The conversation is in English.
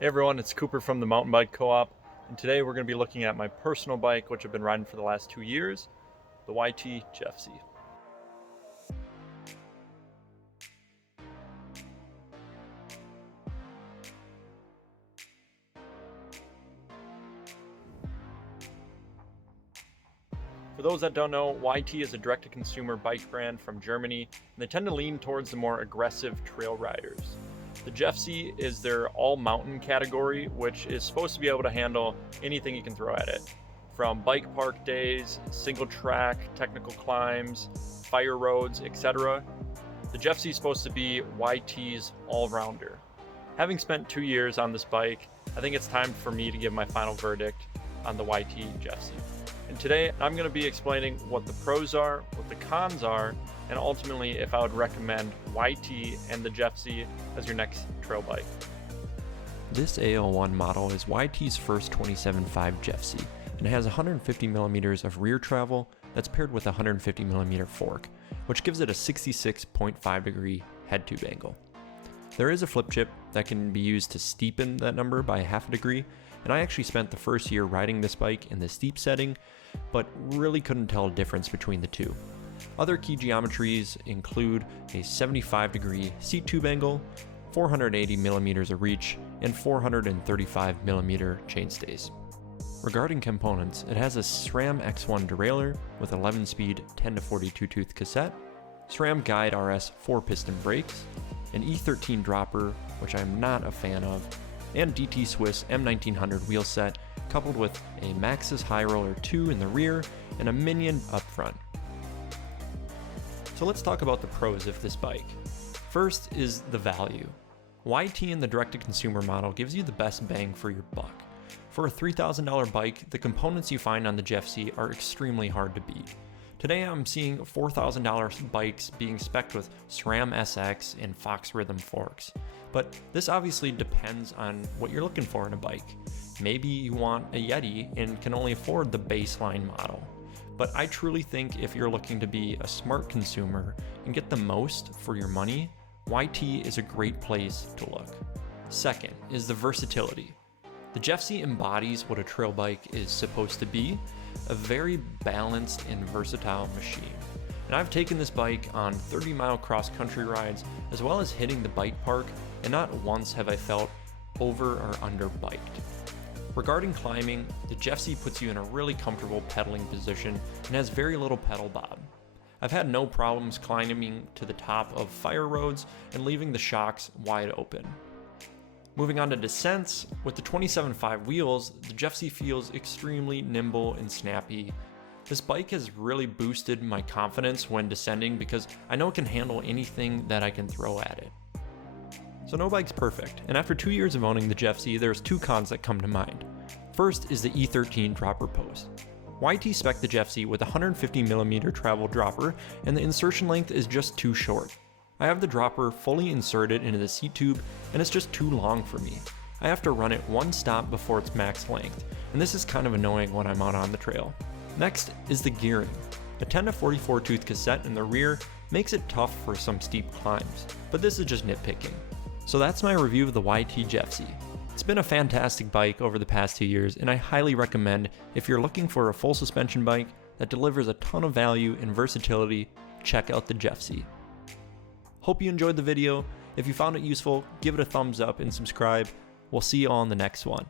Hey everyone, it's Cooper from the Mountain Bike Co-op, and today we're going to be looking at my personal bike, which I've been riding for the last 2 years, the YT Jeffsy. For those that don't know, YT is a direct-to-consumer bike brand from Germany, and they tend to lean towards the more aggressive trail riders. The Jeffsy is their all-mountain category, which is supposed to be able to handle anything you can throw at it. From bike park days, single track, technical climbs, fire roads, etc. The Jeffsy is supposed to be YT's all-rounder. Having spent 2 years on this bike, I think it's time for me to give my final verdict on the YT Jeffsy. And today I'm going to be explaining what the pros are, what the cons are, and ultimately if I would recommend YT and the Jeffsy as your next trail bike. This AL1 model is YT's first 27.5 Jeffsy, and it has 150 millimeters of rear travel that's paired with a 150 millimeter fork, which gives it a 66.5 degree head tube angle. There is a flip chip that can be used to steepen that number by half a degree, and I actually spent the first year riding this bike in the steep setting, but really couldn't tell a difference between the two. Other key geometries include a 75 degree seat tube angle, 480 millimeters of reach, and 435 millimeter chainstays. Regarding components, it has a SRAM X1 derailleur with 11-speed 10 to 42 tooth cassette, SRAM Guide RS 4-piston brakes, an E13 dropper, which I'm not a fan of, and DT Swiss M1900 wheel set, coupled with a Maxxis High Roller 2 in the rear and a Minion up front. So let's talk about the pros of this bike. First is the value. YT in the direct-to-consumer model gives you the best bang for your buck. For a $3,000 bike, the components you find on the Jeffsy are extremely hard to beat. Today I'm seeing $4,000 bikes being spec'd with SRAM SX and Fox Rhythm forks. But this obviously depends on what you're looking for in a bike. Maybe you want a Yeti and can only afford the baseline model. But I truly think if you're looking to be a smart consumer and get the most for your money, YT is a great place to look. Second is the versatility. The Jeffsy embodies what a trail bike is supposed to be, a very balanced and versatile machine. And I've taken this bike on 30-mile cross-country rides as well as hitting the bike park, and not once have I felt over or under biked. Regarding climbing, the Jeffsy puts you in a really comfortable pedaling position and has very little pedal bob. I've had no problems climbing to the top of fire roads and leaving the shocks wide open. Moving on to descents, with the 27.5 wheels, the Jeffsy feels extremely nimble and snappy. This bike has really boosted my confidence when descending because I know it can handle anything that I can throw at it. So no bike's perfect, and after 2 years of owning the Jeffsy, there's two cons that come to mind. First is the E13 dropper post. YT spec'd the Jeffsy with a 150mm travel dropper, and the insertion length is just too short. I have the dropper fully inserted into the seat tube, and it's just too long for me. I have to run it one stop before its max length, and this is kind of annoying when I'm out on the trail. Next is the gearing. A 10 to 44 tooth cassette in the rear makes it tough for some steep climbs, but this is just nitpicking. So that's my review of the YT Jeffsy. It's been a fantastic bike over the past 2 years, and I highly recommend if you're looking for a full suspension bike that delivers a ton of value and versatility, check out the Jeffsy. Hope you enjoyed the video. If you found it useful, give it a thumbs up and subscribe. We'll see you all in the next one.